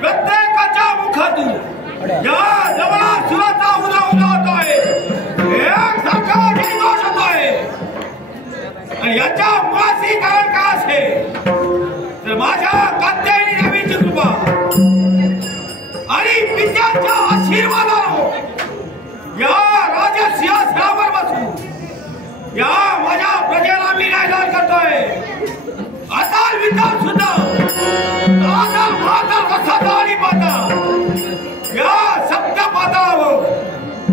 प्रत्येकाच्या मुखातून या जवळा सुराचा उदा होत आहे. एक सारखा निर्दोष होत आहे. आणि याच्या मुळाशी कारण का असेल तर माझ्या कात्यायनी देवीची कृपा आणि पित्याच्या आशीर्वादाने या राजसिंहासनावर बसून या माझ्या प्रजेला मी न्यायदान करतोय. आता विद्वान सुद्धा दादा माता वसाता आणि माता या सप्तपादावर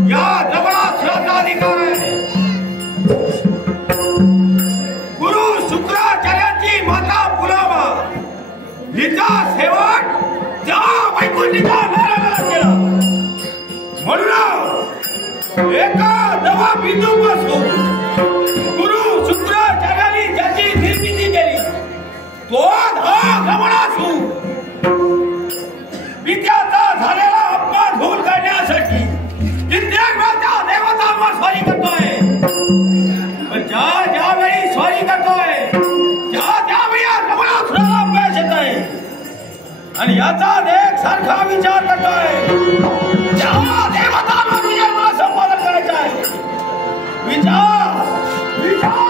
या जवळा सुराचा अधिकार आहे. गुरु शुक्राचार्यांची माता पुलावा हिचा सेवक त्या वैकुंठीचा नारायण केला. म्हणून एका नवा बिंदूपासून गुरु शुक्राचार्यांनी ज्याची निर्मिती केली तो हा गमनासू विद्याचा झालेला अपमान दूर करण्यासाठी कित्येकदा देवतांवर स्वारी करतोय. पण ज्यावेळी स्वारी करतोय त्यावेळी गमनासुराला अपयश येतंय. आणि याचा एक सारखा विचार करतोय त्या देवतांना विजय मला संपादन करायचा आहे. विचार विचार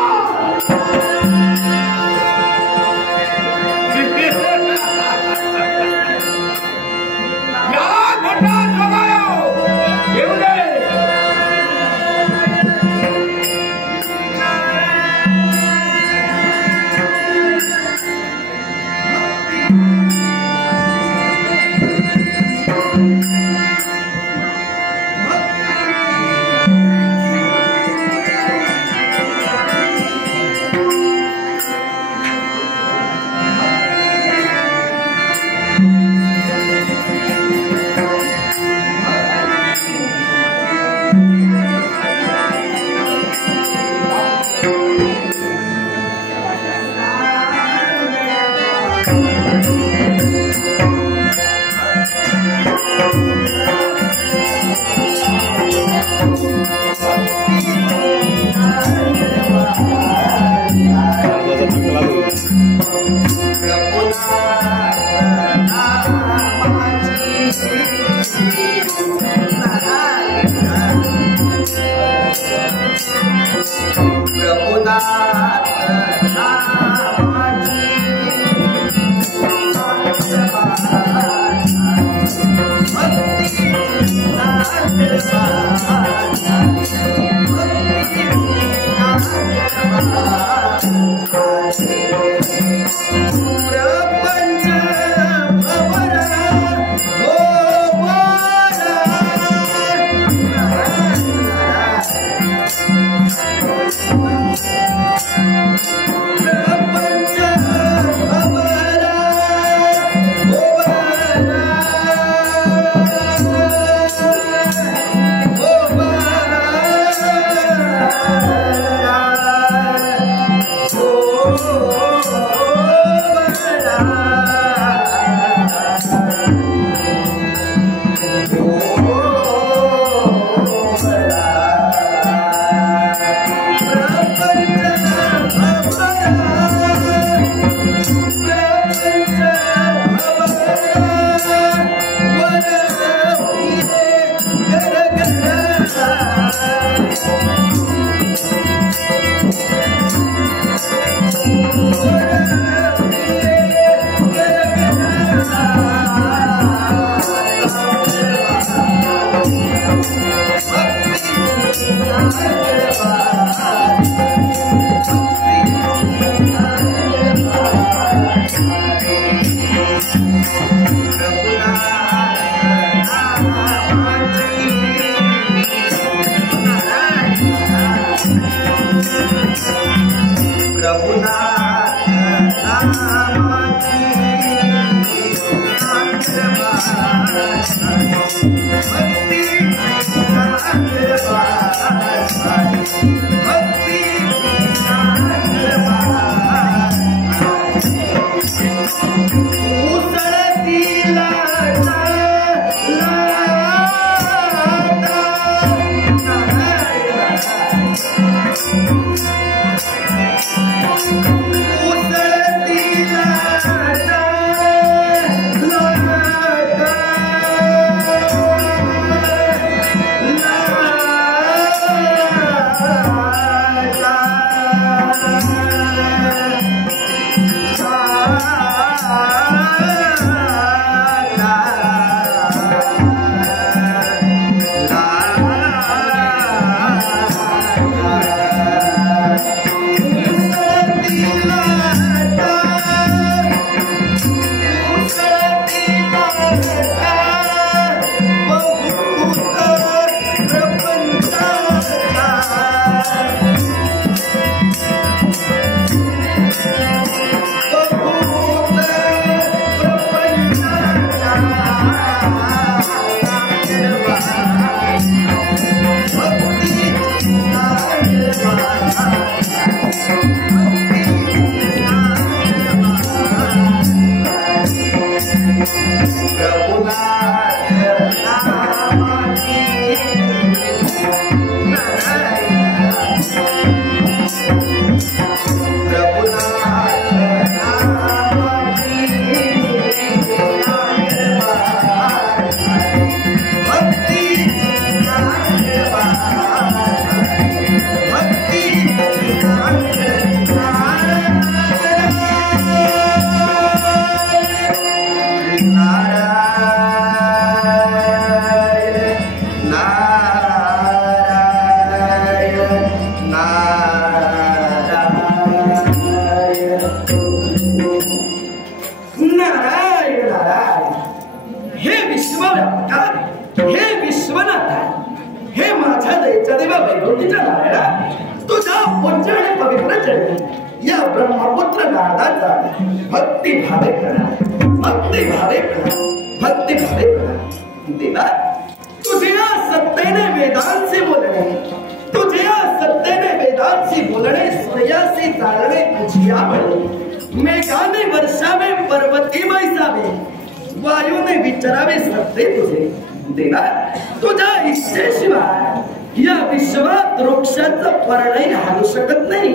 ब्रह्मचर्य या ब्रह्मपुत्र नारदाचा भक्तिभावे देवा तुझ्या सत्तेने वेदांचे बोलणे सूर्याचे चालणे तुझी आवड मेघाने वर्षावे पर्वती बैसावे वायूने विचारावे सत्ते तुझे देवा तुझ्या इच्छेशिवाय या विश्वात वृक्षाचं पर्णही हालू शकत नाही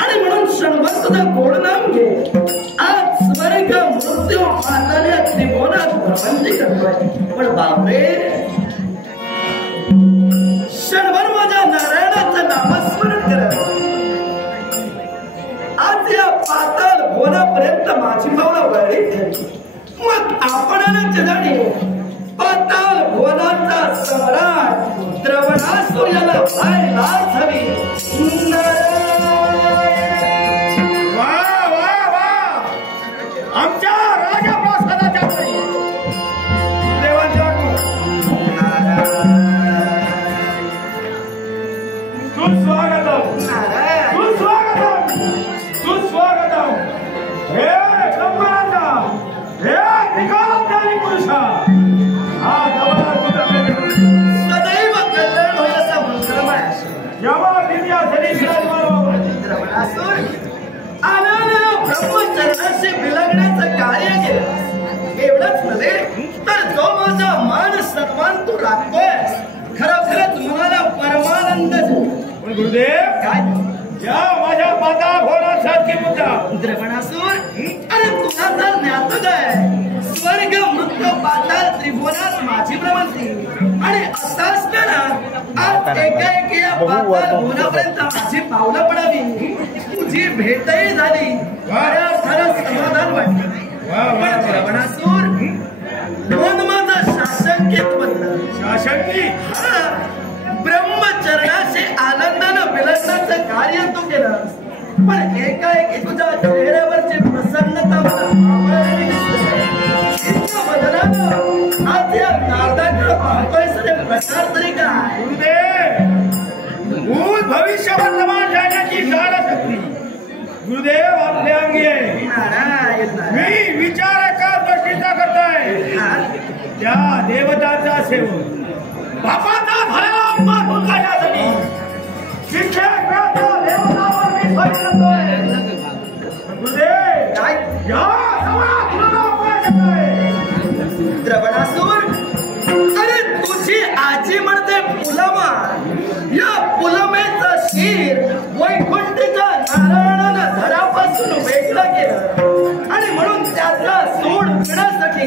आणि म्हणून क्षणभर तुझा गोड नाम घे आज स्वर्ग मृत्यू पाताळ्या त्रिभुवनात भ्रमंती करतोय पण बापरे क्षणभर माझ्या नारायणाचं नामस्मरण कर आज या पाताळ भुवनापर्यंत माझी भावना वळली मग आपण जगाने पाताळ भुवनाचा सम्राट द्रवणासुर याला व्हायलाच हवी आमच्या राजा प्रसादाच्या देवांच्या सुस्वागतम हे ब्रह्मांडा हे विकारांतारी पुरुषा हा जवळ सदैव कल्याण होईल असा मंत्र जेव्हा दिव्या सरी द्रवणासुर आल्याने ब्रह्मचर्याशी बिलगण्याचं कार्य केलं एवढंच नव्हे तर जो माझा मान सन्मान तू राखतोय खरोखरच मनाला परमानंद पण गुरुदेव काय या माझ्या माता भोवनासारखी मुद्दा द्रवणासुर अरे तुझा तर ज्ञातच आहे स्वर्ग मृत्यू पाताळ त्रिभुवनात माझी भ्रमंती आणि असं असताना आज एकाएकी या पाताळ भुवनापर्यंत माझी पावलं पडावी तुझी भेटही झाली खरंच समाधान वाटलं पण द्रवणासुर मन माझं शासनकीत बनलं शासकी ब्रह्मचर्याशी आनंदानं विलसण्याचं कार्य तू केलं पण एकाएकी तुझ्या चेहऱ्यावरची प्रसन्नता मला आवडलेली दिसते इतकं बदलानं आज या नारदाकडे पाहतोय सरे प्रकार तरी काय गुरुदेव भूत भविष्य वर्तमान जाण्याची सारा शक्ती गुरुदेव आपल्या अंगी आहे मी विचार एका दृष्टीचा करताय त्या देवताचा सेवक बापाचा भला अपमान होऊन काढण्यासाठी शिक्षक देवतावर मी स्वारी करतोय गुरुदेव या समाजात तुला अपमान करतोय द्रवणासुर अरे तुझी आजी म्हणते पुलमा या पुलमेचं शिर वैकुंठीच्या नारायणानं धरापासून वेगळं केलं आणि म्हणून त्याचा सूड पिण्यासाठी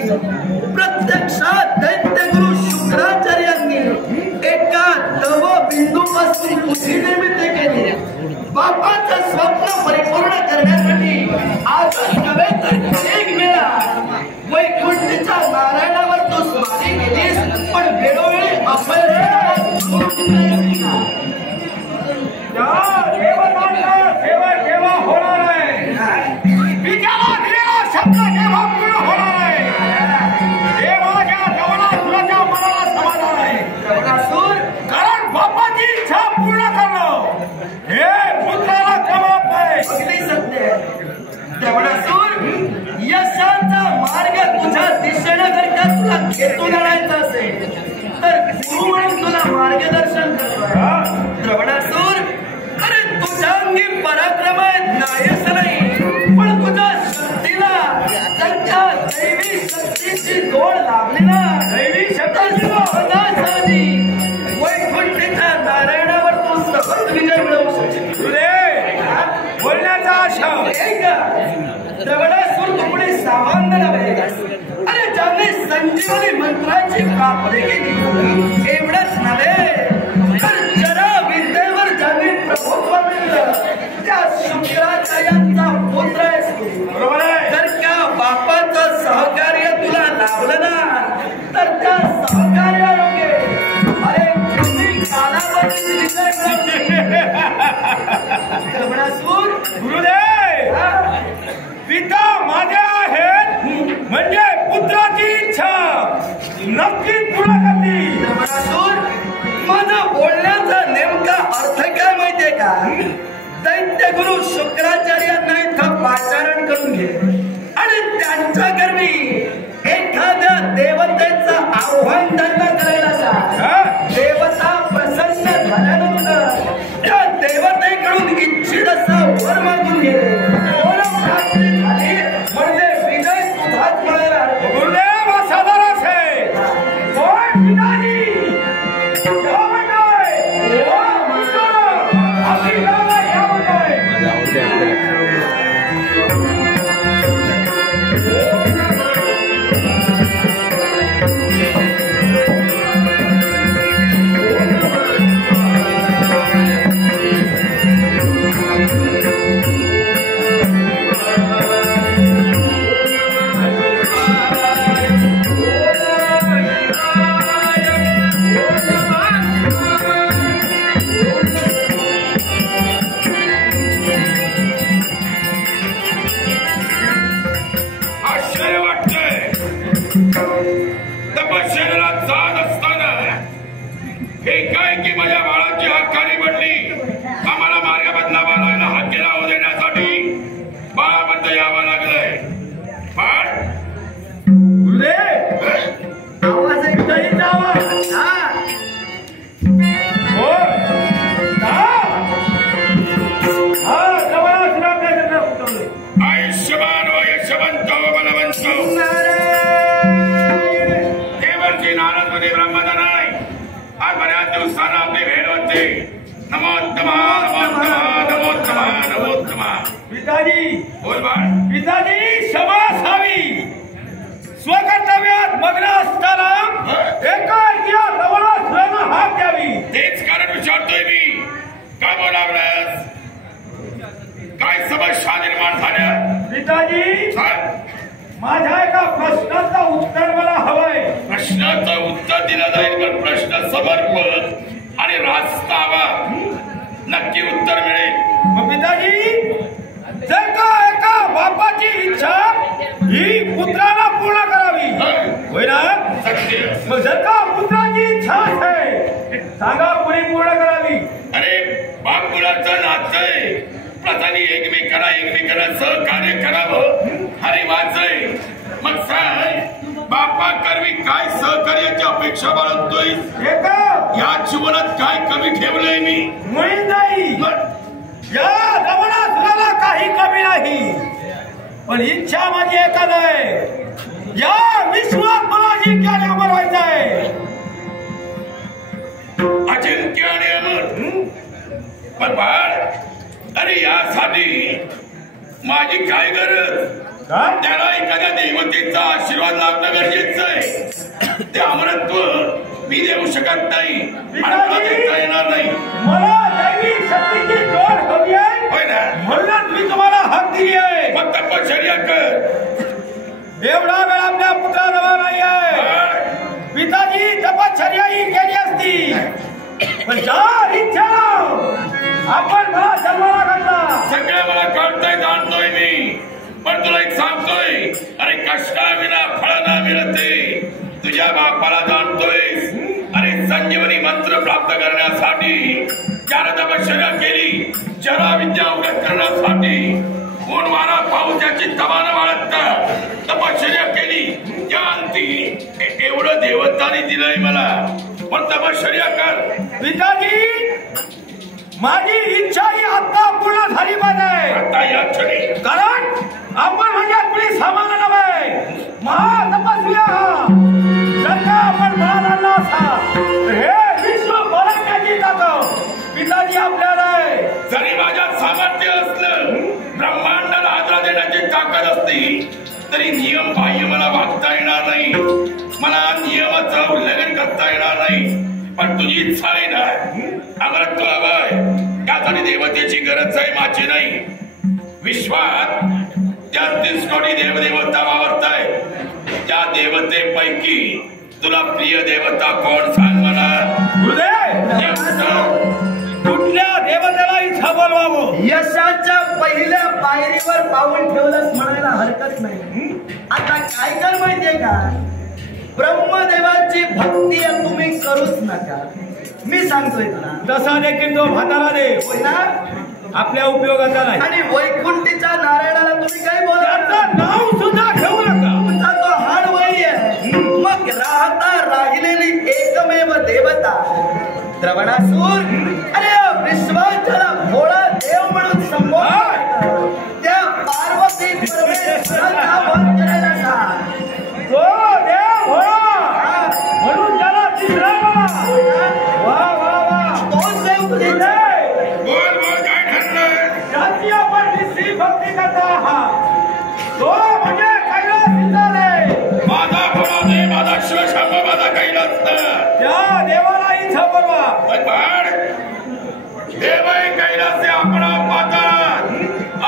प्रत्यक्षात दैत्यगुरु शुक्राचार्यांनी एका दव बिंदूपासून तुझी निर्मिती केली बापाचं स्वप्न परिपूर्ण करण्यासाठी आज नव्हे तर एक वेळा वैकुंठीच्या नारायणावर तू स्वारी केलीस पण वेळोवेळी अपयश सेवा केव्हा होणार आहे विचारा दिलेला शब्द केव्हा पूर्ण होणार आहे देवाच्या देवनासुराच्या मनाला समाधान आहे द्रवणासुर कारण बापाची इच्छा पूर्ण करणं हे पुत्राला जमत नाही अगदी सत्य द्रवणासुर यशाचा मार्ग तुझ्या दिशेने जर का तुला घेतून आणायचा असेल तर गुरु म्हणून तुला मार्गदर्शन करतोय द्रवणासुर अरे तुझ्या अंगी पराक्रम नाहीच नाही पण तुझ्या शक्तीला त्यांच्या दैवी शक्तीची जोड लागली ना दैवी शक्तीची सहजासहजी वैकुंठीच्या नारायणावर तू सहज विजय मिळवू शकशील बोलण्याचा आशा द्रवणासुर तू पुढे सामान्य नव्हे अरे ज्याने संजीवनी मंत्राची प्राप्ती केली एवढंच नव्हे तर जरा विद्येवर ज्याने प्रभुत्व मिळलं त्या शुक्राचार्यांचा पुत्र आहेस तू जर का बापाचं सहकार्य तुला लाभलं ना तर त्या सहकार्यायोगे अरे किती कालावधीत विजय द्रवणासुर गुरुदेव पिता माझे आहेत म्हणजे पुत्राची इच्छा नक्की पूर्ण करतील द्रवणासुर माझा बोलण्याचा नेमका अर्थ काय माहितीये का दैत्य गुरु शुक्राचार्यांना इथं पाचारण करून घे आणि त्यांच्या गर्वी एखाद्या देवतेचं आव्हान त्यांना करायला सांग. देवता प्रसन्न झाल्यानंतर त्या देवतेकडून इच्छित असा वर मागून घे. प्राप्ती झाली म्हणजे विजय तुझाच मिळाला. गुरुदेव हा साधारच आहे. कोण पिताजी या म्हणतोय, आपली गावा या म्हणतोय. पिताजी क्षमा असावी. स्वकर्तव्यात मग्न असताना एका या जवळ हात द्यावी. तेच कारण विचारतोय मी. काय बोलावलंस? काय समस्या निर्माण झाल्या? पिताजी माझ्या एका प्रश्नाचं उत्तर मला हवंय. प्रश्नाचं उत्तर दिलं जाईल पण प्रश्न समर्पक आणि रास्तावा नक्की उत्तर मिळेल. मग पिताजी जर का एका बापाची इच्छा ही पुत्राला पूर्ण करावी होय ना? मग जर का पुत्राची इच्छा आहे सांगा पुढे पूर्ण करावी. अरे बाप मुलाचं नातं आहे. प्रथम एकमेकाला सहकार्य करावं अरे वाचय. मग सांग बापा करवी काय सहकार्याची अपेक्षा बाळगतोय? या जीवनात काय कमी ठेवलंय मी? मुळी नाही. या जवळाला काही कमी नाही पण इच्छा माझी एकच आहे. या विश्वात मला जिंक्याने अमर व्हायचं आहे. अजिंक्य आणि अमर पण बाळ अरे यासाठी माझी काय गरज? त्याला एखाद्या देवतेचा आशीर्वाद लाभणं गरजेचं आहे. ते अमरत्व मी देऊ शकत नाही आणि मला देता येणार नाही. मला दैवी शक्तीची जोड हवी आहे होय ना? म्हणून मी तुम्हाला हक दिली आहे. मग तपश्चर्या कर. एवढा वेळ आपल्या पुत्राजवळ नाही आहे. पिताजी तपश्चर्या ही केली असती पण ज्या इच्छा आपण मला जन्माला घातला सगळं मला कळतंय जाणतोय मी. पण तुला एक सांगतोय अरे कष्टाविना फळ न मिळते. तुझ्या बापाला जाणतोयस. अरे संजीवनी मंत्र प्राप्त करण्यासाठी ज्यानं तपश्चर्या केली जरा विद्या उघड करण्यासाठी ऊन वारा पाऊस ज्याची तबानं बाळगता तपश्चर्या केली त्या अंती एवढं देवताने दिलंय मला. पण तपश्चर्या कर. पिताजी माझी इच्छा ही आता पूर्ण झाली पाहिजे. आता या क्षणी. कारण आपण म्हणजे कुणी सामान्य नव्हे. महातपस्वी जर का आपण महाराज असा हे विश्व बळकण्याची ताकद पिताजी आपल्याला जरी माझ्यात सामर्थ्य असलं ब्रह्मांडाला आदरा देण्याची ताकद असती तरी नियम बाह्य मला वागता येणार नाही. मला नियमाचं उल्लंघन करता येणार नाही. पण तुझी इच्छा आहे ना अमरत्व हवंय. त्यासाठी देवतेची गरज आहे माझी नाही. विश्वात त्या 30 कोटी देवदेवता वावरताय. त्या देवतेपैकी तुला प्रिय देवता कोण सांग मला? कुठल्या देवतेला इथं बोलवावं? यशाच्या पहिल्या पायरीवर पाऊल ठेवलंच म्हणायला हरकत नाही. आता काय कर माहितीये का? ब्रह्मदेवाची भक्ती तुम्ही करूच नका. मी सांगतोय तुला. तसा देखील तो म्हातारा देव होय ना आपल्या उपयोगाचा नाही. आणि वैकुंठीच्या नारायणाला तुम्ही काही बोला, त्याचं नाव सुद्धा घेऊ नका. तुमचा तो हाडवई आहे. मग राहता राहिलेली एकमेव देवता द्रवणासूर, अरे विश्वांचला भोळा देव म्हणून संबोधतो त्या पार्वती परमेश्वराचा वध करायला सांग. तो देव भोळा म्हणून त्याला तिसरा वा वा वा. तोच देव तुझे बोल बोल काय ठरलं. ज्याची आपण निस्सी भक्ती करता आहात तो म्हणजे कैलासीचा देव. माझा भोळा देव, माझा शिवशंभ, माझा कैलास. त्या देवाला इथं बोलवा. देव आहे कैलास, आपणा पाताळात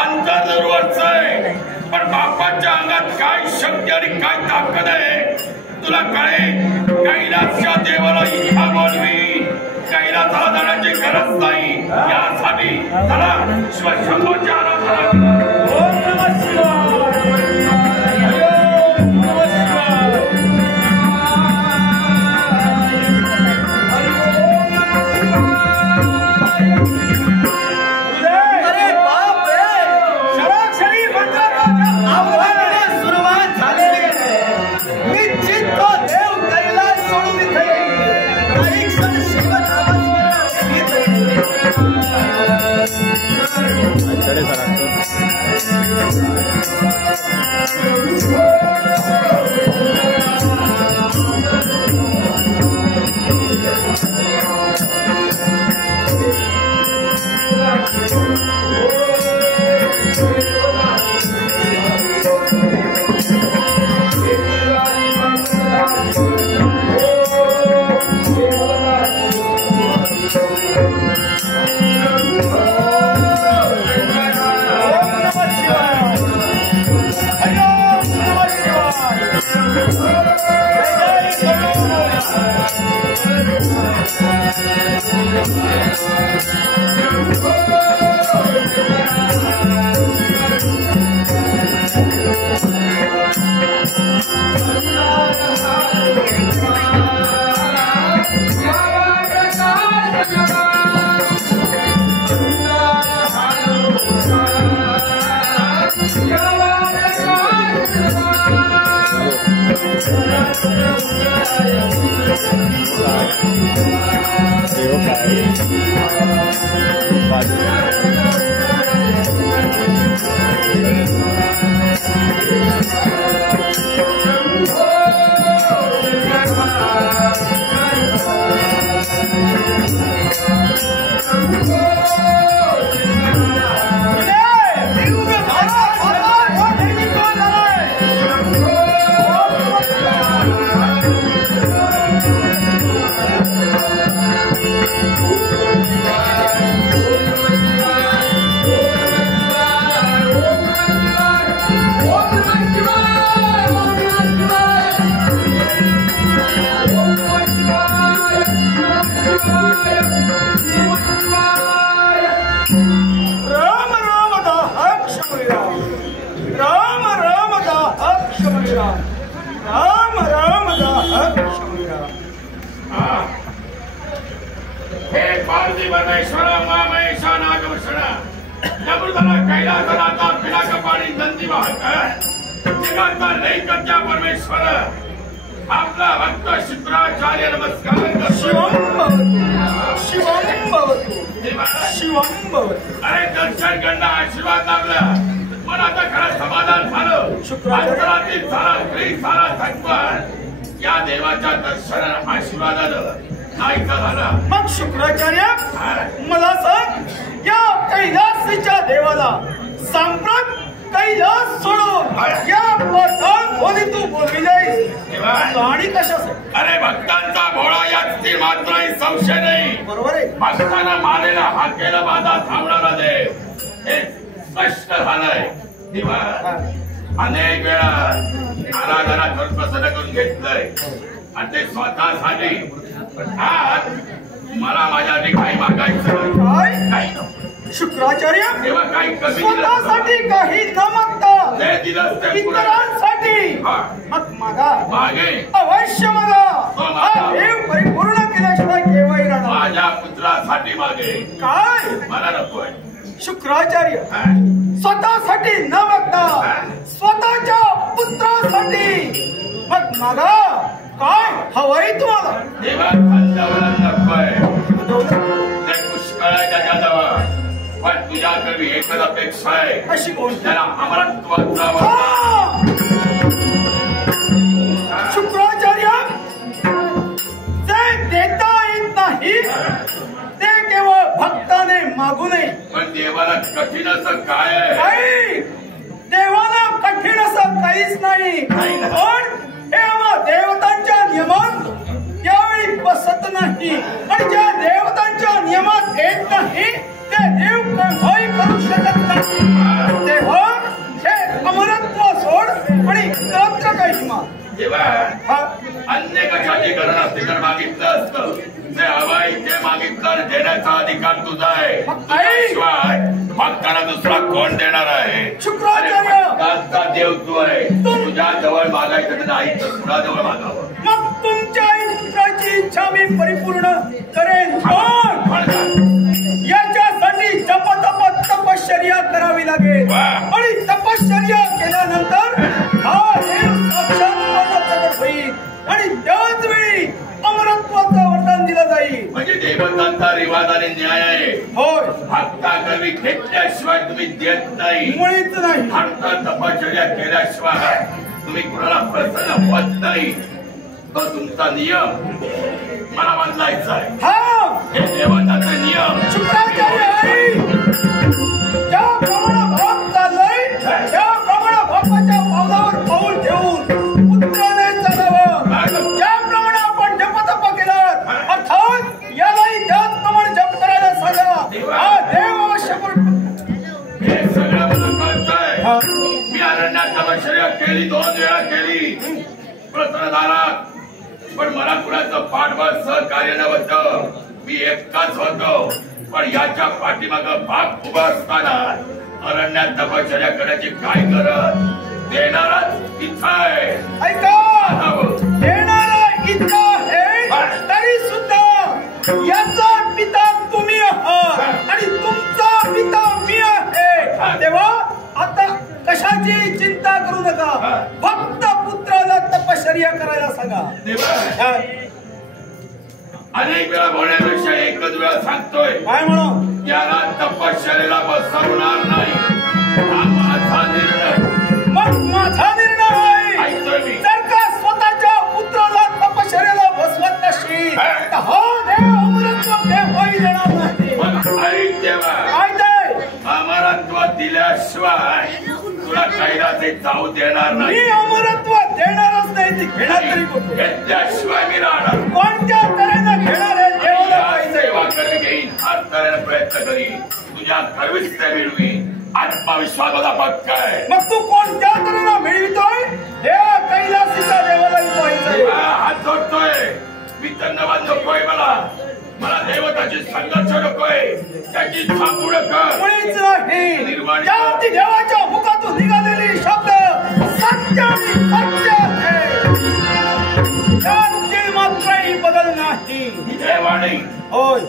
अंतर दुर्वच आहे. पण बापाच्या अंगात काय शक्ती आणि काय ताकद आहे तुला कळेल. कैलासच्या देवाला इच्छा बोलवी, कैलासाला जाण्याची गरज नाही. यासाठी चला शिवशंभोच्या आराधना. ओम नमः शिवाय. ओम नमः शिवाय. अरे बाप रे, शराक्षरी मंत्राचा आव्हानाला सुरुवात झालेली आहे. निश्चित तो देव कैलास सोडून इथे येईल. काही क्षण शिवनामस्मरण घेत आपला भक्त शुक्राचार्य नमस्कार अरे दर्शन करणं आशीर्वाद लागला. पण आता खरं समाधान झालं. शुक्राचार्यातील सारा क्लेश, सारा थकवा या देवाच्या दर्शनानं आशीर्वादानं नाहीसा झाला. मग शुक्राचार्य मला सांग, या कैलासीच्या देवाला सांप्रत कैलास सोडून या पाताळ खोलीत तू बोलवी जाईस आणि कशासाठी? अरे भक्तांचा भोळा यात स्थिर मात्रही संशय नाही. बरोबर आहे. भक्तांना मारेला हाकेला बाधा थांबणारा देव हे स्पष्ट झालंय. तेव्हा अनेक वेळा आराधना करून प्रसन्न करून घेतलंय आणि ते स्वतःसाठी. पण आज मला माझ्यासाठी काही मागायचं काय? शुक्राचार्य तेव्हा काही कमी स्वतःसाठी काही न मागता ते दिलंच ते इतरांसाठी मग मागा, मागे अवश्य मागा. हा देव परिपूर्ण केल्याशिवाय केव्हाही राहणार. माझ्या पुत्रासाठी मागे. काय? मला नकोय. शुक्राचार्य स्वतःसाठी न बघता स्वतःच्या पुत्रासाठी मग मागा काय हवंय तुम्हाला? देवा खांद्यावर नकोय ते पुष्कळाच्या जादवा पण तुझ्याकडे एकच अपेक्षा आहे. अशी कोणती? त्याला अमरत्वाचा शुक्राचार्य जे देता येत नाही ते केवळ भक्ताने मागू नये. पण देवाला कठीण असं काय आहे? नाही देवाला कठीण असं काहीच नाही पण हे आम्हा देवतांच्या नियमात यावेळी बसत नाही आणि ज्या देवतांच्या नियमात येत नाही ते देव केव्हाही करू शकत नाही. तेव्हा हे अमरत्व सोड आणि इतरत्र काही माग. देवा अन्य कशाची गरज असते तर मागितलं असतं. जे हवाय ते मागितलं देण्याचा अधिकार तुझा आहे. शिवाय भक्ताला दुसरा कोण देणार आहे? शुक्राचार्य भक्तांचा देव तू आहे. तुझ्या जवळ मागायचं नाही तर कुणाजवळ मागावं. मग तुमच्या पुत्राची इच्छा मी परिपूर्ण करेन पण याच्यासाठी जप तप तपश्चर्या करावी लागेल आणि तपश्चर्या केल्यानंतर हा देव साक्षात प्रकट होईल आणि त्याच वेळी अमरत्वाचं वरदान दिलं जाईल. म्हणजे देवतांचा रिवाज आणि न्याय आहे. होय भक्ताकडे घेतल्याशिवाय तुम्ही देत नाही. मुळीच नाही. भक्त तपश्चर्या केल्याशिवाय तुम्ही कुणाला प्रसन्न होत नाही. तो तुमचा नियम मला बदलायचा आहे. हा हे देवताचा नियम. शुक्राचार्य ज्याप्रमाणे भाग चाललंय त्याप्रमाणे बापाच्या पावलावर पाऊल ठेवून पुत्राने चालावं. ज्याप्रमाणे आपण जपतप केलं अर्थात यालाही त्याचप्रमाणे जप करायला सांगा. हा देव अवश्य हे सगळं मला कळतंय. मी अरण्यात तपश्चर्या केली 2 वेळा केली प्रसन्न झाला पण मला कुणाचं पाठबळ सहकार्य नव्हतं. मी एकटाच होतो पण याच्या पाठीमागं बाप उभा असताना अरण्यात तपश्चर्या करण्याची काय गरज? देणाराच इच्छा आहे. ऐका देणारा इच्छा आहे तरी सुद्धा याचा पिता तुम्ही आहात आणि तुमचा पिता मी आहे. तेव्हा आता कशाची चिंता करू नका. फक्त पुत्राला तपश्चर्या करायला सांगा. अनेक वेळा बोलण्यापेक्षा एकच वेळा सांगतोय. काय म्हणू? याला तपश्चर्याला बसवणार नाही. हा माझा निर्णय. मग माझा निर्णय आहे. ऐकतोय मी. जर का स्वतःच्या पुत्राला तपश्चर्याला बसवत नसेल तर हा देव अमरत्व केव्हाही देणार नाही. मग ऐक देवा काय ते? अमरत्व दिल्याशिवाय तुला कैलासे जाऊ देणार मी नाही. अमरत्व देणारच नाही. ती घेणार तरी कुठे? घेतल्याशिवाय मी राहणार. कोणत्या तऱ्हेनं घेणार आहे देवाला पाहिजे. सेवा करून घेईन. हर तऱ्हेने प्रयत्न करीन. तुझ्या गर्विष्ठ मिळवी. आत्मविश्वास माझा पक्का आहे. मग तू कोणत्या तऱ्हेनं मिळवितोय? देवा कैलासीच्या देवालाही पाहिजे. हात जोडतोय. मी धन्यवाद नकोय. मला देवताची संघर्ष नकोय. त्याची थांबू कर. मुळीच नाही. त्यावरती देवाच्या मुखातून निघालेली शब्द सत्य आणि सत्य आहे. त्यातील मात्रही बदल नाही. देवाणी होय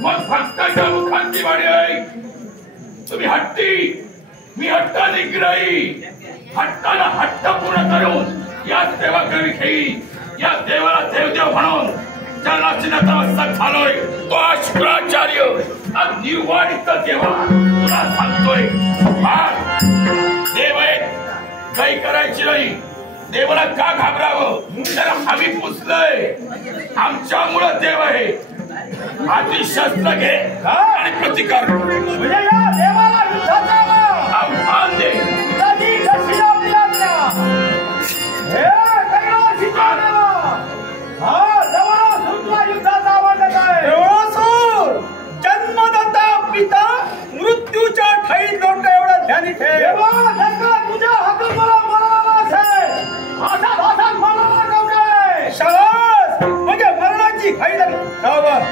मग भक्ताच्या मुखांची वाणी आहे. तुम्ही हट्टी. मी हट्टा निग्रही. हट्टाला हट्ट पूर्ण करून या देवाकडे घेईन. या देवाला देवदेव म्हणून ज्याला नतमस्तक झालोय तो शुक्राचार्य निर्वाणीचा देवा तुला सांगतोय. देव आहे काही करायची नाही. देवाला का घाबरावं? त्याला आम्ही पुसलंय. आमच्यामुळं देव आहे. आधी शस्त्र घे आणि प्रतिकार म्हणजे या देवाला युद्धाचा आव्हान दे. कधी कशी आपली आज्ञा. हे कैलासीचा देवा हा देवाला युद्धाचा आवाज देत आहे. देवासूर जन्मदाता पिता मृत्यूच्या ठाई लोट एवढं ध्यानी ठेव. देवा नका तुझ्या हातून मला मरणाला असेल. हातात हातात मरणाला नव्हते. शाबास म्हणजे मरणाची घाई लागली. शाबास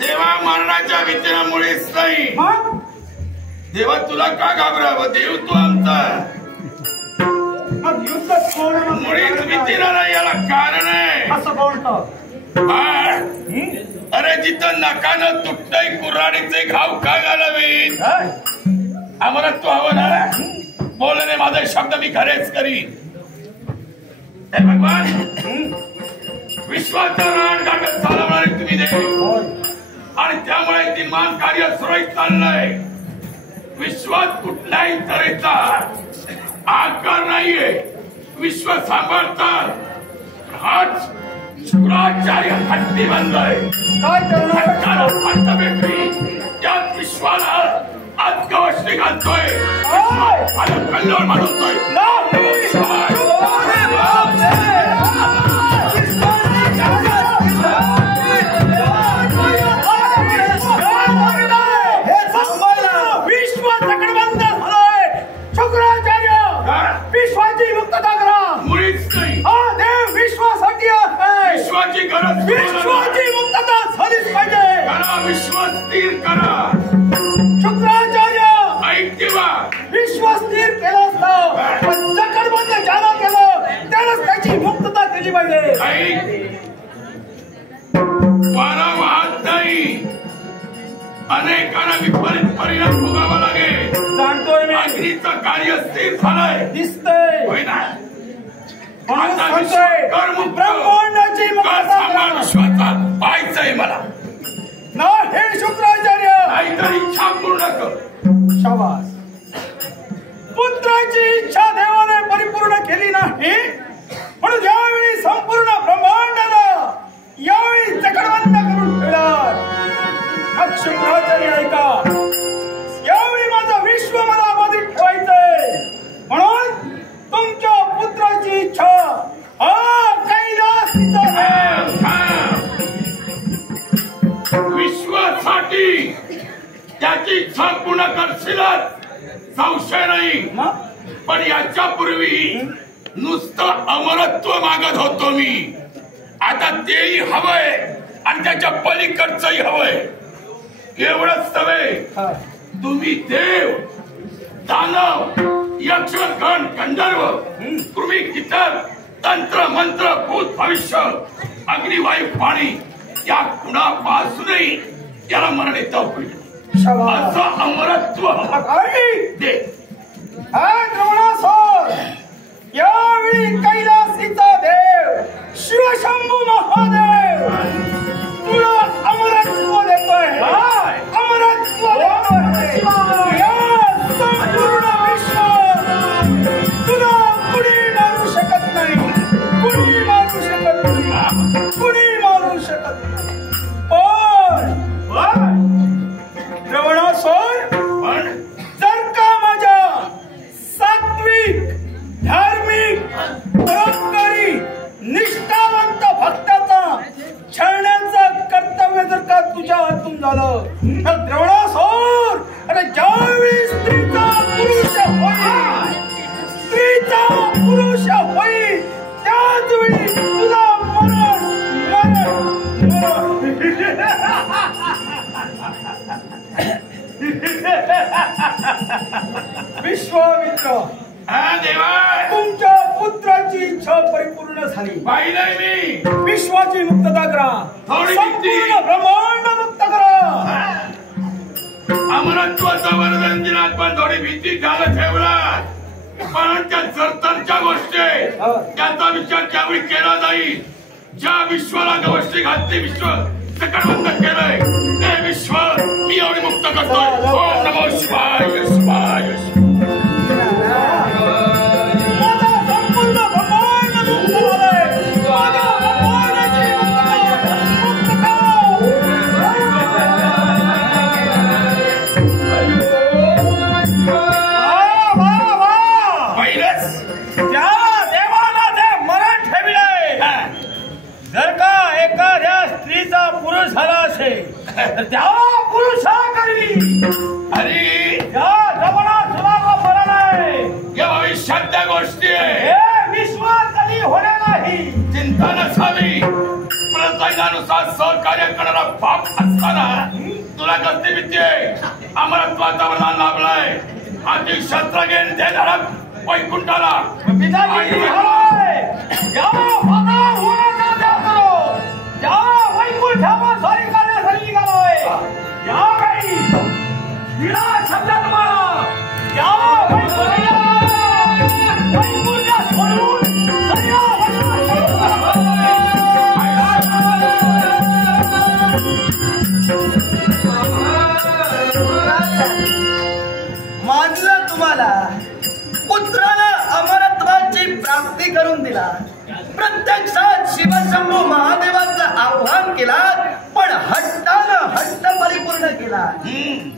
देवा मरणाच्या विचारामुळेच नाही, देवा तुला का घाबरावं? देव तू आमचा मुळीच भीतीला नाही, याला कारण आहे. असं बोलतो. अरे जिथं नकानं तुटतय कुऱ्हाडीचे घाव का घालावीत? आम्हाला तू हवं ना? बोलणे माझे शब्द मी खरेच करीन. हे भगवान, विश्वाचं रान गाठत चालवणारे तुम्ही देव, आणि त्यामुळे दिनमान कार्य सुरळीत चाललंय. विश्वात कुठल्याही तऱ्हेचा आकार नाहीये. विश्व सांभाळतात. हाच शुक्राचार्य हट्टी बनलाय. त्यात विश्वाला आज गवसणी घालतोय, कल्याण मानवतोय. विश्वाची मुक्तता करा. मुळीच नाही. हा देव विश्वासाठी आहे. विश्वाची गरज, विश्वाची मुक्तता झालीच पाहिजे. करा, विश्वास स्थिर करा. शुक्राचार्य ऐक देवा, विश्वास स्थिर केला असतं, पण जखडबंद ज्याला केलं त्यालाच त्याची मुक्तता केली पाहिजे. ऐक, वारा वाहत नाही. अनेकांना विपरीत परिणाम भोगावा लागेल. जाणतोय मी. अग्नीचं कार्य स्थिर झालंय, दिसतंय. होय ना? म्हणून आता सांगतोय, ब्रह्मांडाची मुक्तता करा. विश्वाचा पाहायचंय मला. ना हे शुक्राचार्य, काहीतरी इच्छा पूर्ण कर. शाबास. पुत्राची इच्छा देवाने परिपूर्ण केली नाही, म्हणून यावेळी संपूर्ण ब्रह्मांडाला यावेळी जखडबंद करून ठेवला. शुक्राचार्य ऐका, यावेळी माझं विश्व मला बाधित ठेवायचंय, म्हणून तुमच्या पुत्राची इच्छा हा कैलासचा विश्वासाठी त्याची इच्छा पूर्ण करशीलच, संशय नाही. पण याच्या पूर्वी नुसतं अमरत्व मागत होतो मी. आता तेही हवंय आणि त्याच्या पलीकडचंही हवंय. एवढंच नव्हे, तुम्ही देव, दानव, यक्ष, गण, गंधर्व, कृमी, कीटक, तंत्र, मंत्र, भूत, भविष्य, अग्नी, वायू, पाणी या कुणापासूनही याला मरण येतं होईल. असं अमरत्व दे. यावेळी कैलासीचा देव शिवशंभू महादेव तुला अमरत्व देतोय. अमरत्व देतोय. या संपूर्ण विश्व तुला कुणी मारू शकत नाही. कुणी मारू शकत नाही. कुणी मारू शकत नाही. पण द्रवणासोर, जर का माझ्या सात्विक, धार्मिक, परोपकारी, निष्ठावंत भक्ताचा छळण्याचं कर्तव्य जर का तुझ्या हातून झालं तर द्रवणासोर, अरे ज्यावेळी स्त्रीचा पुरुष होईल, स्त्रीचा पुरुष होईल, त्याच वेळी तुला मरण मरण विश्वामित्र, हा देवा, तुमच्या पुत्राची इच्छा परिपूर्ण झाली. पाहिलंय मी. विश्वाची मुक्तता करा. संपूर्ण ब्रह्मांड मुक्त करा. अमरत्वाचा वरदान दिलात, पण थोडी भीती झालं ठेवला. पण त्या जरतरच्या गोष्टी त्याचा विचार त्यावेळी केला जाईल. ज्या विश्वाला गोष्टी घातली, विश्व सकटबंद केलंय, ते विश्व मी एवढी मुक्त करतोय. ओम नमो शिवाय. शिवाय माझा संपूर्ण त्या पुरुषा करवी अरे या जवळा मरण आहे. या भविष्यातल्या गोष्टी आहे. हे विश्वास कधी होणे नाही. चिंता नसावी. प्रजानुसार सहकार्य करणारा बाप असताना तुला कसली भीती आहे? अमरत्वाचा वरदान लाभलाय. आधी शस्त्र घेऊन ते धडक वैकुंठाला. पिताजी होय या माता होण्याचा द्या करो. या वैकुंठावर स्वारी करण्यासाठी निघालोय. या बाई विना शब्द तुम्हाला या वैकुंठ सोडून सगळ्या मानलं तुम्हाला. पुत्राला अमरत्वाची प्राप्ती करून दिला. प्रत्यक्षात शिवशंभू महादेवाचं आव्हान केला, पण हट्टानं हट्ट परिपूर्ण केला.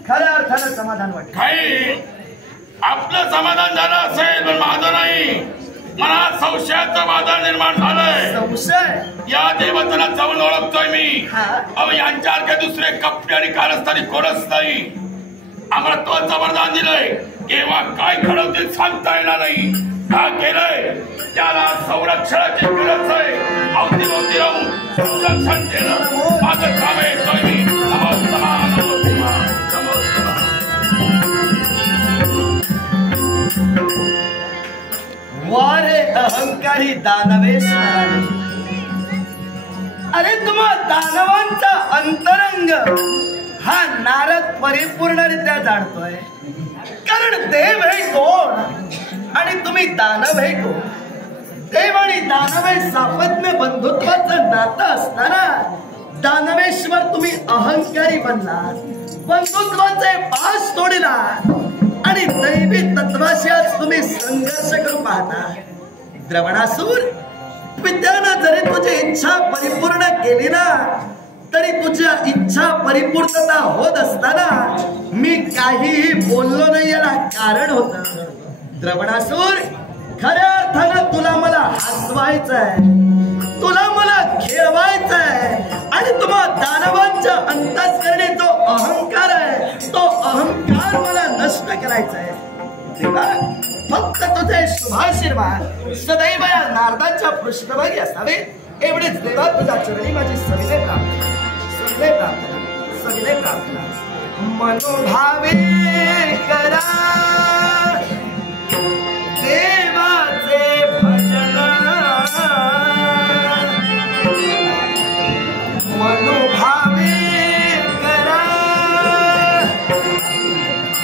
खऱ्या अर्थानं समाधान वाटलं. काही आपलं समाधान झालं असेल पण माझं नाही. मनात संशयाचं वादळ निर्माण झालंय. संशय या देवताला जवळ ओळखतोय मी. हा. अहो यांच्यासारखे दुसरे कपटे आणि कारस्थानी कोणच नाही. अमरत्वाचं वरदान दिलंय. केव्हा काय घडवतील सांगता येणार नाही. का केलंय त्याला संरक्षणाची गरज आहे. अवतीभोवती राहून संरक्षण केलं माझं काम आहे. मी वारे अहंकारी दानवेश. अरे तुम्हा दानवांचा अंतरंग हा नारद परिपूर्णरित्या जाणतोय. कारण देव हे कोण आणि तुम्ही दानव हे कोण? देव आणि दानव हे सापत्न्य बंधुत्वाचं नातं असताना दानवेश्वर तुम्ही अहंकारी बनलात. बंधुत्वाचे पास तोडलात आणि दैवी तत्वाशी आज तुम्ही संघर्ष करू पाहता. द्रवणासूर, विद्यानं जरी तुझी इच्छा परिपूर्ण केली ना, तरी तुझ्या इच्छा परिपूर्णता होत असताना मी काहीही बोललो नाही याला कारण होतं. द्रवणासूर, खऱ्या अर्थानं तुला मला हसवायचंय, तुला मला खेळवायचंय आणि तुम्हा दानवांच्या अंतःकरणी जो अहंकार आहे तो अहंकार मला नष्ट करायचा आहे. देवा, फक्त तुझे शुभाशीर्वाद सदैव या नारदाच्या पृष्ठभागी असावे एवढेच देवा तुझ्या चरणी माझी सविनय प्रार्थना. सविनय प्रार्थना, सविनय प्रार्थना. मनोभावे करा देवाचे भजन. मनोभावे करा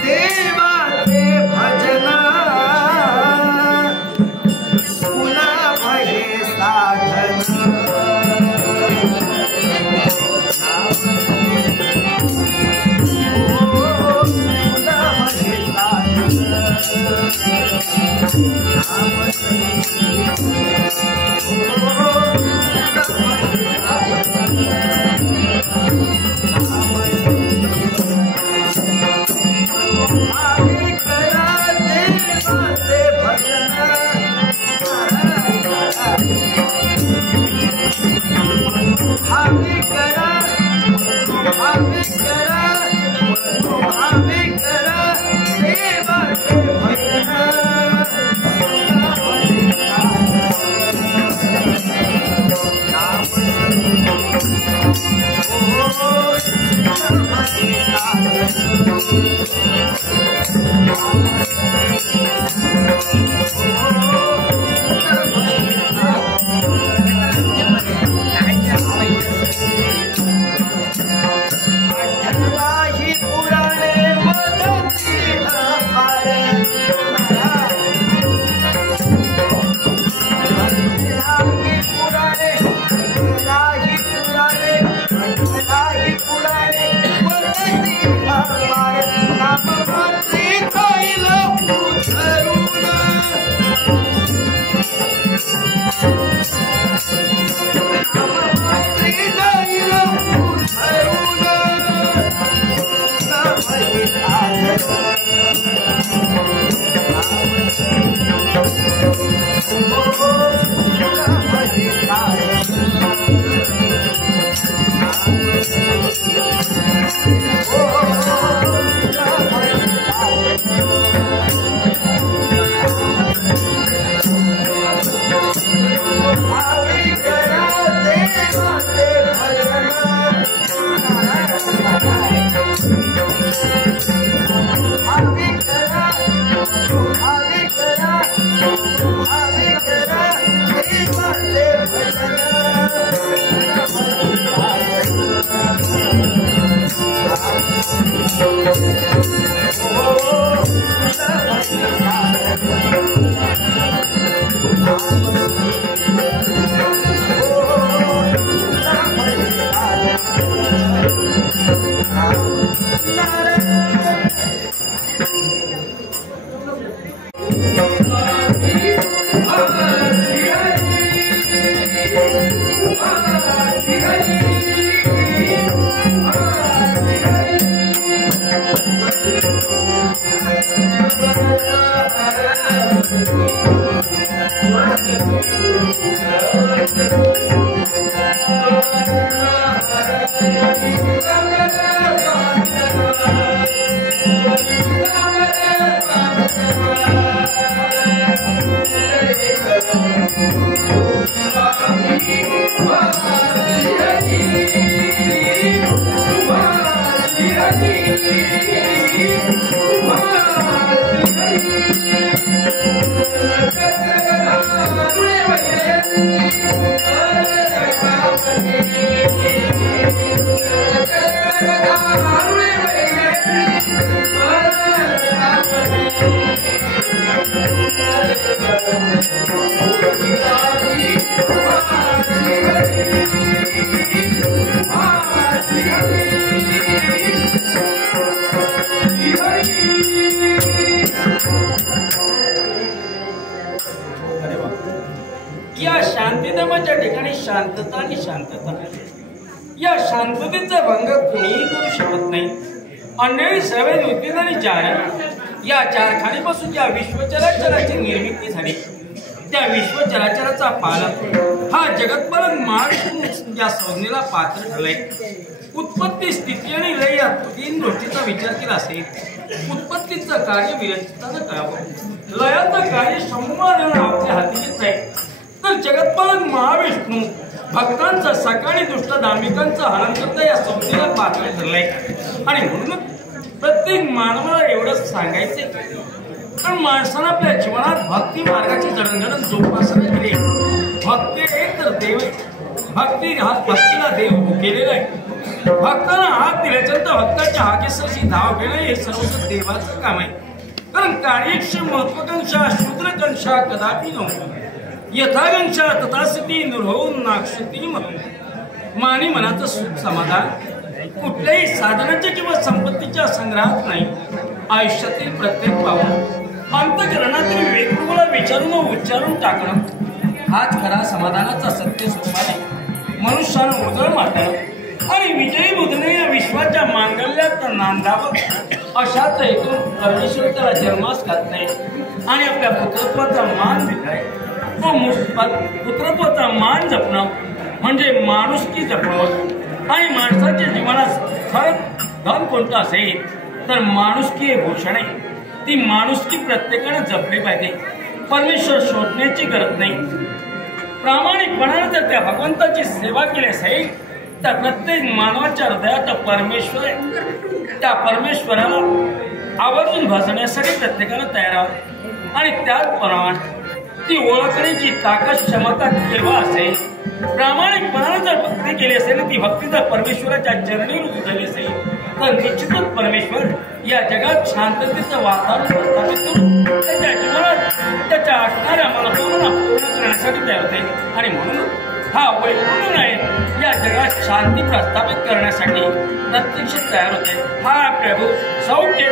देवाचे भजन. सुलभ हे साधन. Oh, या शांतीधामाच्या ठिकाणी शांतता आणि शांतता, या शांततेचा भंग कोणीही करू शकत नाही. अन्यायी सर्व नूतन आणि जाण या चारखानीपासून ज्या विश्वचराचराची निर्मिती झाली, त्या विश्वचराचराचा पालक हा जगतपालक महाविष्णू या संज्ञेला पात्र ठरलाय. उत्पत्ती, स्थिती आणि लय या तीन गोष्टीचा विचार केला असेल. उत्पत्तीचं कार्य विरचितानं करावं, लयाचं कार्य संवादनं आपल्या हातीच आहे. तर जगतपालक महाविष्णू भक्तांचा सकाळी दुष्ट दांभिकांचा हरण करता या संस्थेला पात्र ठरलाय. आणि म्हणून प्रत्येक मानवाला एवढंच सांगायचे, पण माणसानं आपल्या जीवनात भक्ती मार्गाची जडणघडण जोपासना केली. भक्ती एक तर देव, भक्तीला देव केलेला आहे. भक्ताला हात दिल्याच्यानंतर भक्ताच्या हाकेसरशी धाव घेणं हे सर्व देवाचं काम आहे. कारण कार्यक्षम महत्वाकांक्षा शूद्रकांक्षा कदापि नव्हतं. यथाकांक्षा तथास्थिती निर्होऊन नाक्षती मानी मनाचं सुख समाधान कुठल्याही साधनाच्या किंवा संपत्तीच्या संग्रहात नाही. आयुष्यातील प्रत्येक पाऊल अंतःकरणातील वेगवेगळा विचारून उच्चारून टाकणं हाच खरा समाधानाचा सत्य स्वरूप आहे. मनुष्यानं उजळ मारलं आणि विजयी बुद्धने या विश्वाच्या मांगल्यात नांदावं अशाच हेतून परमेश्वर त्याला जन्मास घातलाय आणि आपल्या पुत्रत्वाचा मान दिलाय. तो पुत्रत्वाचा मान जपणं म्हणजे माणुसकी जपणं. आणि माणसाच्या जीवनात खरं धन कोणतं असेल तर माणुसकी हे भूषण आहे. ती माणुसकी प्रत्येकाने जपली पाहिजे. परमेश्वर शोधण्याची गरज नाही. प्रामाणिकपणाने जर त्या भगवंताची सेवा केली असेल तर प्रत्येक मानवाच्या हृदयात परमेश्वर आहे. त्या परमेश्वराला आवर्जून भासण्यासाठी प्रत्येकानं तयार आहोत. आणि त्याचप्रमाणे ती ओळखण्याची ताकद क्षमता केव्हा असेल, प्रामाणिकपणाने जर भक्ती केली असेल, ती भक्ती जर परमेश्वराच्या चरणी उतरली असेल तर निश्चितच परमेश्वर या जगात शांततेचं वातावरण प्रस्थापित करून त्याच्या जीवनात त्याच्या असणाऱ्या मनोकामना पूर्ण करण्यासाठी तयार होते. आणि म्हणून हा वैकुंठ नायक या जगात शांती प्रस्थापित करण्यासाठी प्रत्यक्ष तयार होते. हा प्रभू सौख्य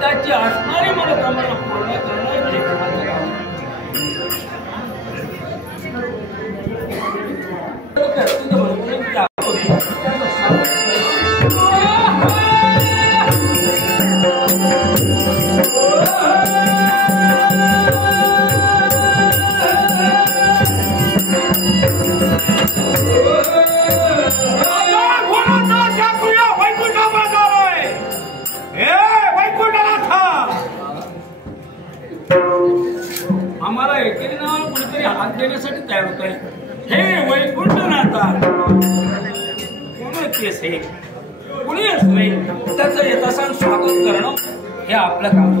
त्याची असणारी मनोकामना पूर्ण करणं आम्हाला एकेरी नावाला कुणीतरी हात देण्यासाठी तयार होत आहे. हे वैकुंठनाथा कोण केस आहे कुणी असणे त्याचं यथासांग स्वागत करणं हे आपलं काम.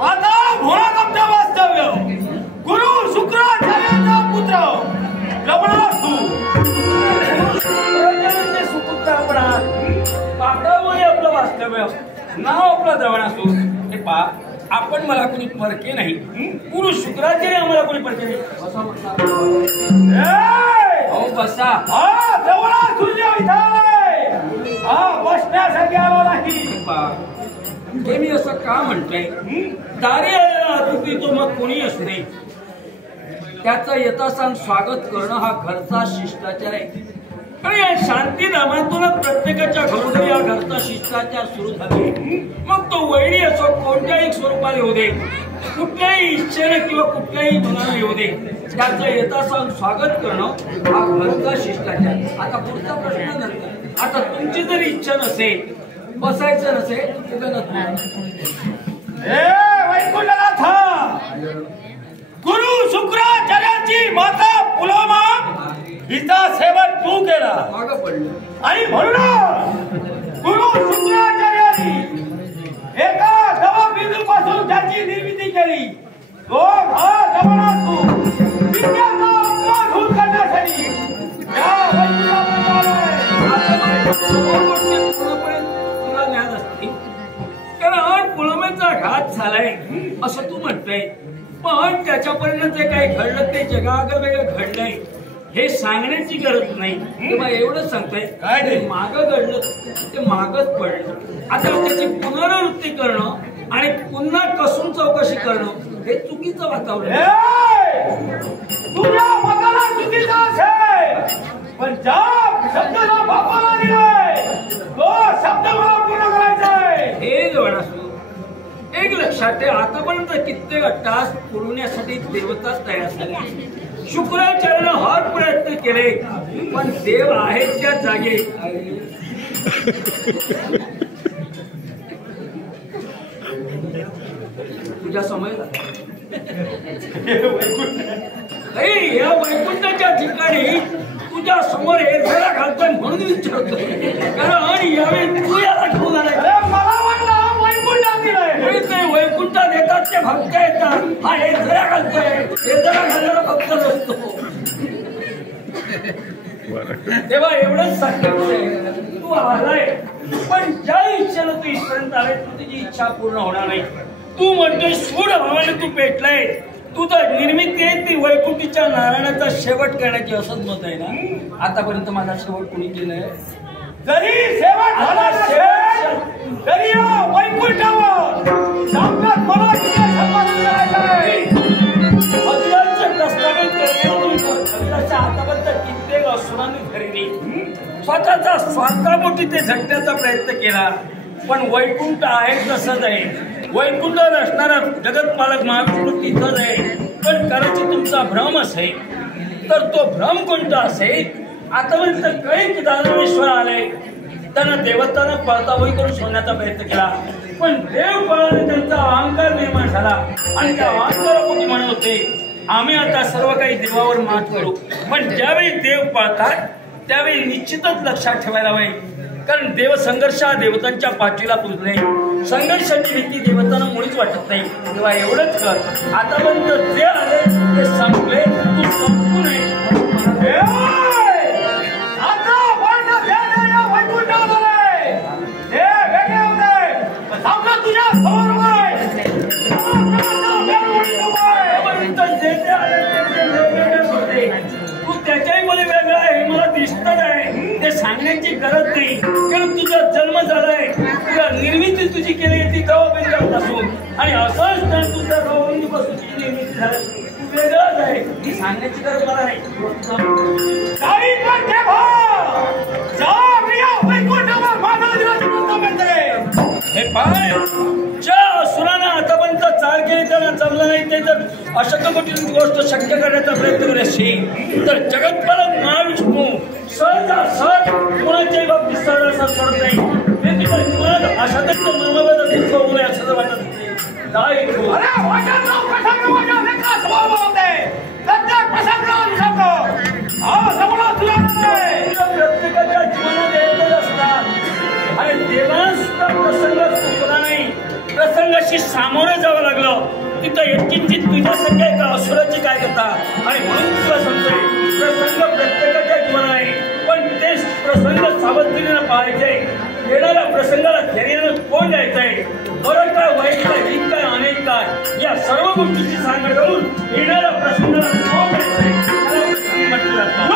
आता घोडात आमचं वास्तव्य गुरु शुक्राचार्याचा पुत्र लवणासू सुपुत्र आपलं वास्तव्य नाव आपलं जवळासू. हे पहा आपण मला कोणी परके नाही. गुरु शुक्राचार्य आम्हाला कोणी परके नाही. हो बसा. हा जवळासू बसण्यासाठी आलो नाही. हे मी असं का म्हणतोय दारी आलेला अतिथी तो मग कोणी असू नये त्याचं यथासांग स्वागत करणं हा घरचा शिष्टाचार आहे. आणि या शांती नामातून प्रत्येकाच्या घरोघरी या घरचा शिष्टाचार सुरू झाले. मग तो वैरी असो कोणत्याही स्वरूपाने येऊ दे कुठल्याही इच्छेने किंवा कुठल्याही गुणाने येऊ दे त्याचं यथासांग स्वागत करणं हा घरचा शिष्टाचार. आता पुढचा प्रश्न नंतर आता तुमची जरी इच्छा नसेल बसायचं नसेल वैकुंठनाथा गुरु शुक्राचार्याची माता पुलोमा हिचा सेवन तू केला मागं पडलं आणि म्हणून गुरु शुक्राचार्यांनी एका दवबिंदू पासून ज्याची निर्मिती केली तो हा जवळासू विद्याचा अपमान दूर करण्यासाठी या तुला ज्ञान असते कारण पुलोमेचा घात झालाय असं तू म्हणतोय. पण त्याच्यापर्यंत जे काही घडलं ते जगागं वेगळं घडलंय हे सांगण्याची गरज नाही. तेव्हा एवढंच सांगतोय काय ते मागं घडलं ते मागच पडलं. आता त्याची पुनरावृत्ती करणं आणि पुन्हा कसून चौकशी करणं हे चुकीचं वातावरण. तुझ्या मताला चुकीचा असेल पण ज्या शब्दाला बापाला दिलाय तो शब्द मला पूर्ण करायचा आहे. हे जवळासू एक लक्षात ठेव आतापर्यंत कित्येक तास पुरवण्यासाठी देवताच तयार झाले. शुक्राचार्यानं हर प्रयत्न केले पण देव आहेत त्या जागे तुझ्या समय या वैकुंठाच्या ठिकाणी तुझ्या समोर एरझारा घालतोय म्हणून विचारतोय कारण यावेळी तू याला ठेवून आलाय. मला वाटलं वैकुंठात दिलाय वैकुंठात येतात ते भक्त येतात हा एरझारा घालतोय. एरझारा घालणारा भक्त नसतो. तेव्हा एवढंच सांगितलंय तू आलाय पण ज्या इच्छेनं तू इथपर्यंत आलाय तुझी इच्छा पूर्ण होणार नाही. तू म्हणतोय सूड भावाने तू पेटलाय तू तर निर्मिती आहे ती वैकुंठीच्या नारायणाचा शेवट करण्याची असंच मत आहे ना. आतापर्यंत माझा शेवट कोणी केलंय जरी शेवट झाला नसेल तरी वैकुंठावर सामनात मला संपादन करायचं आहे. अभियानचं प्रस्तावित करण्याच्या आतापर्यंत कित्येक असुरांनी खरेदी स्वतःचा स्वार्थापोटी ते झटण्याचा प्रयत्न केला पण वैकुंठ आहे तसंच आहे. वैकुंठात असणारा जगतपालक महाविष्णू तिथंच आहे. पण कदाचित तुमचा भ्रम असेल तर तो भ्रम कोणता असेल. आतापर्यंत काही दानवेश्वर आले त्यांना देवतानं पळतावळी करून सोडण्याचा प्रयत्न केला पण देव पळाने त्यांचा अहंकार निर्माण झाला आणि त्या अहंकारापोटी म्हणत होते आम्ही आता सर्व काही देवावर मात करू. पण ज्यावेळी देव पळतात त्यावेळी निश्चितच लक्षात ठेवायला हवे कारण देवसंघर्ष हा देवतांच्या पाठीला पुजत नाही. संघर्षाची भीती देवतांना मुळीच वाटत नाही. तेव्हा एवढंच कर, आतापर्यंत जे आले ते संपले, तू संपू नये. तुझ्या समोर तू त्याच्याही मध्ये वेगळा आहे हे मला दिसतच आहे. ते सांगण्याची गरज नाही, कारण तुझा जन्म झालाय, तुला निर्मिती तुझी केली ती जबाबदारीपासून, आणि असंच तुझ्या जबाबदारीपासून तुझी निर्मिती झाली. तू वेगळाच आहे, ही सांगण्याची गरज मला नाही. हे पाय, ज्या असुरांना आतापर्यंत चाल केली त्यांना जमलं नाही, ते जर अशक्य कठीण गोष्ट शक्य करण्याचा प्रयत्न करत असेल तर जगतपालक महाविष्णू सहज कोणाच्याही बाबतीत सरळ असा सोडत नाही. व्यक्तीच्या जीवनात अशातच मर्मवेद दुःख होऊ नये असं वाटत असते. प्रत्येकाच्या जीवनात येतच असतात, आणि देवाला सुद्धा प्रसंग चुकला नाही. प्रसंगाशी सामोरं जावं लागलं, तिथं यत्किंचित तुझ्यासारख्या एका असुराची काय करता. आणि म्हणून तुला सांगतोय, प्रसंग प्रत्येकाच्या जीवनात आहे, पण ते प्रसंग सावधगिरीनं पाहायचे. येणाऱ्या प्रसंगाला धैर्यानं कोण द्यायचंय, बरं काय वाईट काय हित काय अनेक काय, या सर्व गोष्टीची सांगड करून येणाऱ्या प्रसंगाला कोण द्यायचंय म्हटलं जातं.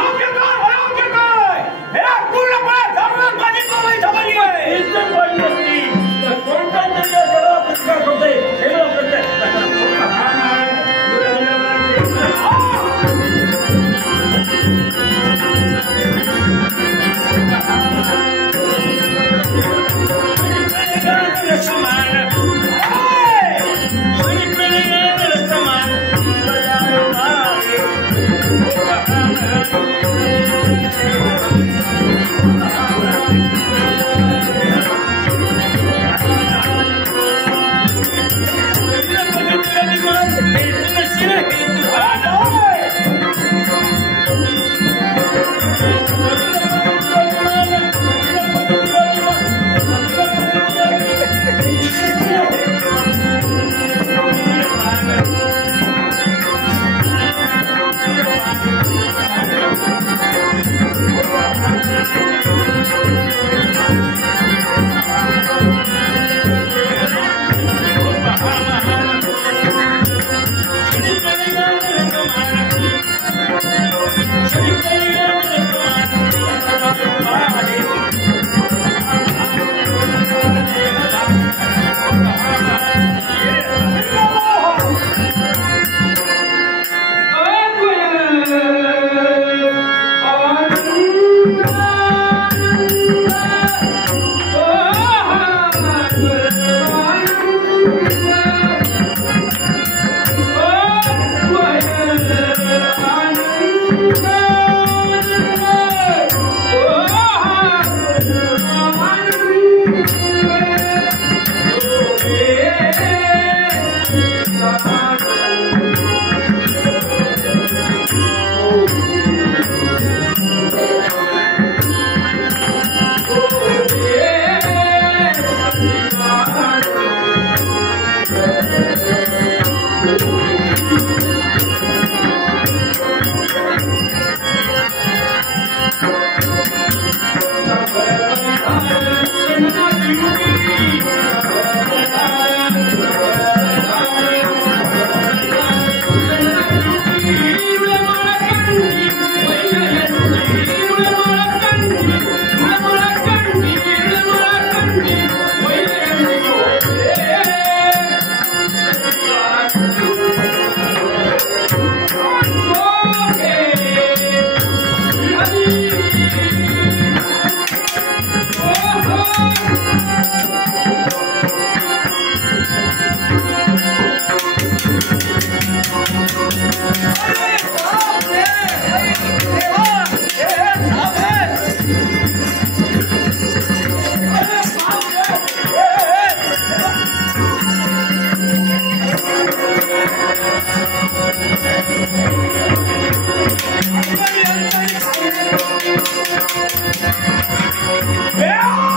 Yeah!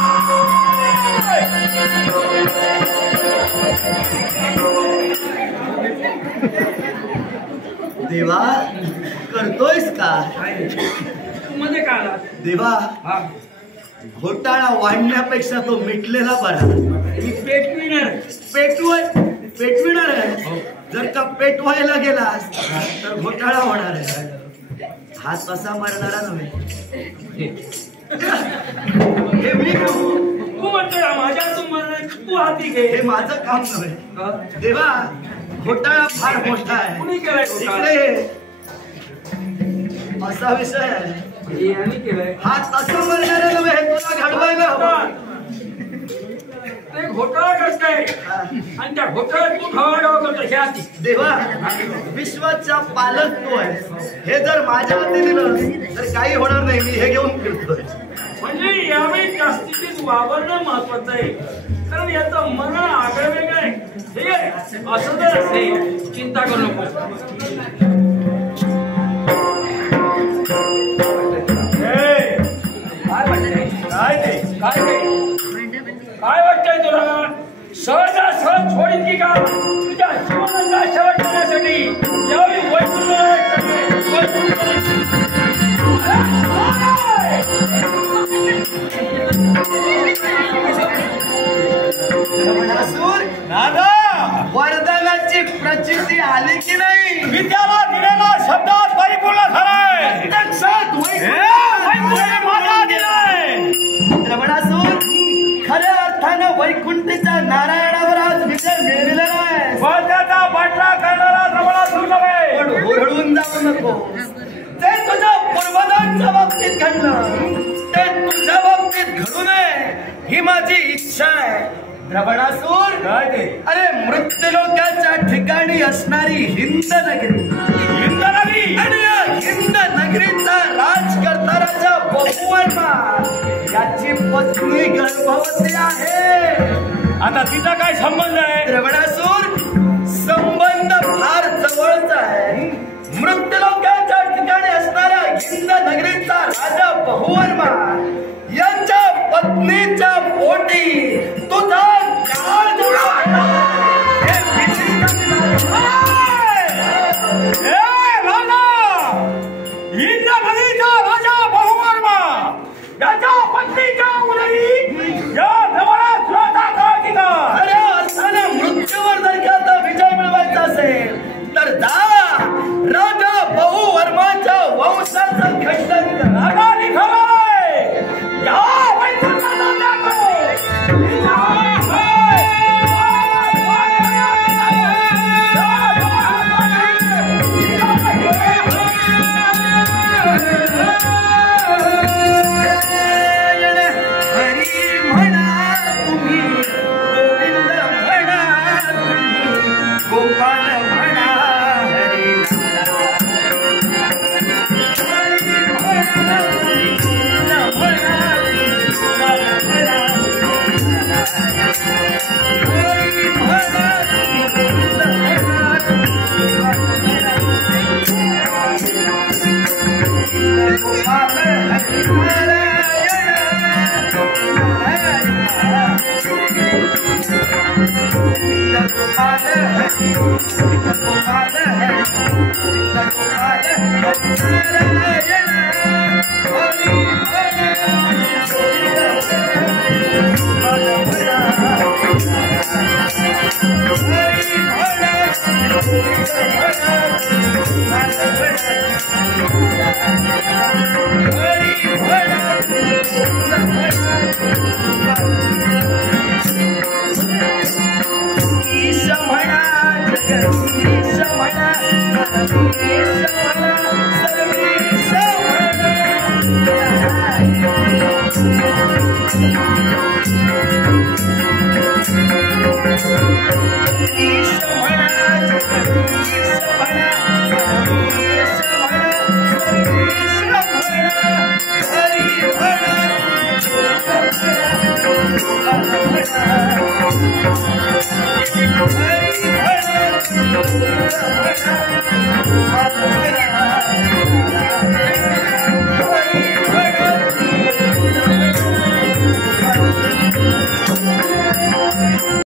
देवा करतोयस का मध्ये का आला देवा हा घोटाळा वाढण्यापेक्षा तो मिटलेला बरा मी पेटविणार आहे जर का पेटवायला गेलास तर घोटाळा होणार आहे हात कसा मारणारा नव्हे हे मी तू म्हणतो माझ्या तू हाती घे हे माझं काम नव्हे देवा घोटाळा फार मोठा आहे कुणी केलाय इकडे असा विषय आहे हात असं मारणारा नव्हे हे तुला घडवायला हवं ते घोटाळा करताय आणि त्या घोटाळ्यात तू खवाडावा करतो हे हाती देवा विश्वाचा पालक तू आहे हे जर माझ्या हाती दिलं तर काही होणार नाही मी हे घेऊन फिरतोय म्हणजे यावेळी जास्तीत वावरणं महत्वाचं आहे कारण याचं मन आगळं वेगळं आहे ठीक आहे असं जर असेल चिंता करू नको काय वाटतंय तुला सहजासहज सोडीन की का तुझ्या जीवनाचा शेवट करण्यासाठी यावेळी वरदानाची प्रचिती आली की नाही मी त्याला दिलेला शब्दात परिपूर्ण झालाय रमणासूर खऱ्या अर्थानं वैकुंठीच्या नारायणावर आज विजय मिळविलेला आहे पण त्याचा पाठला करणारा रमणासूर नव्हे पण ओरडून जाऊ नको ते तुझ्या पूर्वजांच्या बाबतीत घडलं ते तुझ्या बाबतीत घडू नये ही माझी इच्छा आहे रमणासूर काय ते अरे मृत्यूलोकाच्या ठिकाणी असणारी हिंद नगरी आणि या हिंद नगरीचा राज करतानाच्या बहुवर्मा याची पत्नी गर्भवती आहे आता तिचा काय संबंध आहे रमणासूर संबंध फार जवळचा आहे मृत्यूलोकाच्या ठिकाणी असणाऱ्या हिंद नगरीचा राजा बहुवर्मा यांच्या पत्नीच्या पोटी तुझा काळ हिंद नगरीचा राजा बहुवर्मा याच्या पत्नीच्या मुली या रमणासुराचा काळ दिला अरे अर्थानं मृत्यूवर जर का आता विजय मिळवायचा असेल तर जा राजा बहुवर्माच्या वंशाचं खंडन कर राजा निघालाय या वैकुंठाचा त्याग करो Hey,